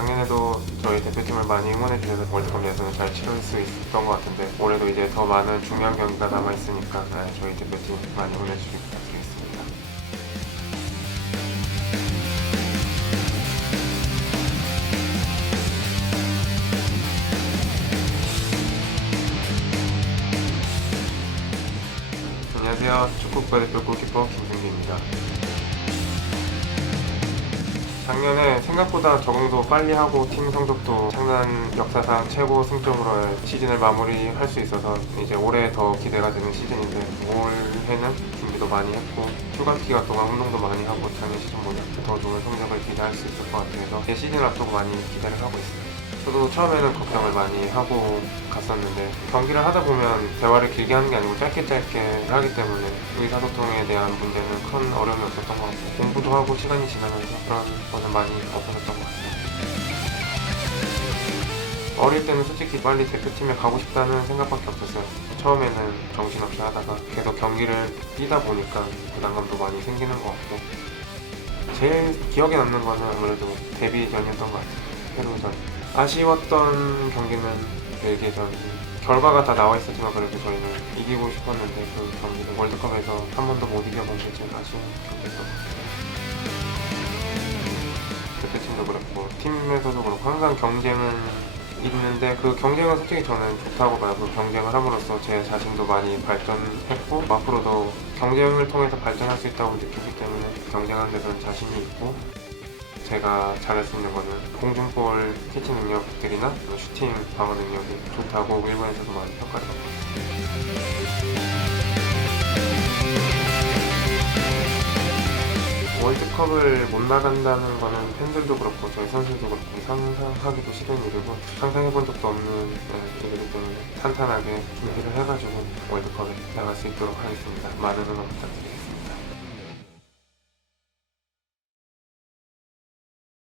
작년에도 저희 대표팀을 많이 응원해 주셔서 월드컵 예선을 잘 치를 수 있었던 것 같은데 올해도 이제 더 많은 중요한 경기가 남아 있으니까 네, 저희 대표팀 많이 응원해 주시기 부탁드리겠습니다. 안녕하세요. 축구 국가대표 골키퍼 김승기입니다. 작년에 생각보다 적응도 빨리 하고 팀 성적도 창단 역사상 최고 승점으로 시즌을 마무리할 수 있어서 이제 올해 더 기대가 되는 시즌인데 올해는 준비도 많이 했고 휴가 기간 동안 운동도 많이 하고 작년 시즌보다 더 좋은 성적을 기대할 수 있을 것 같아서 제 시즌 앞두고 많이 기대를 하고 있습니다. 저도 처음에는 걱정을 많이 하고 갔었는데 경기를 하다 보면 대화를 길게 하는 게 아니고 짧게 짧게 하기 때문에 의사소통에 대한 문제는 큰 어려움이 없었던 것 같고 공부도 하고 시간이 지나면서 그런 거는 많이 없어졌던 것 같아요. 어릴 때는 솔직히 빨리 대표팀에 가고 싶다는 생각밖에 없었어요. 처음에는 정신없이 하다가 계속 경기를 뛰다 보니까 부담감도 많이 생기는 것 같고 제일 기억에 남는 거는 아무래도 데뷔전이었던 것 같아요. 페루전. 아쉬웠던 경기는 벨기에전. 결과가 다 나와 있었지만 그래도 저희는 이기고 싶었는데 그 경기는 월드컵에서 한 번도 못 이겨본 게 제일 아쉬운 경기였던 것 같아요. 대표팀도 그렇고 팀에서도 그렇고 항상 경쟁은 있는데 그 경쟁은 솔직히 저는 좋다고 봐요. 그 경쟁을 함으로써 제 자신도 많이 발전했고 앞으로도 경쟁을 통해서 발전할 수 있다고 느끼기 때문에 경쟁하는 데서는 자신이 있고 제가 잘할 수 있는 거는 공중볼 캐치 능력들이나 슈팅 방어 능력이 좋다고 일본에서도 많이 평가를 받고 월드컵을 못 나간다는 거는 팬들도 그렇고 저희 선수도 그렇고 상상하기도 싫은 일이고 상상 해본 적도 없는 네, 일이기 때문에 탄탄하게 준비를 해가지고 월드컵에 나갈 수 있도록 하겠습니다. 많은 응원 부탁드립니다.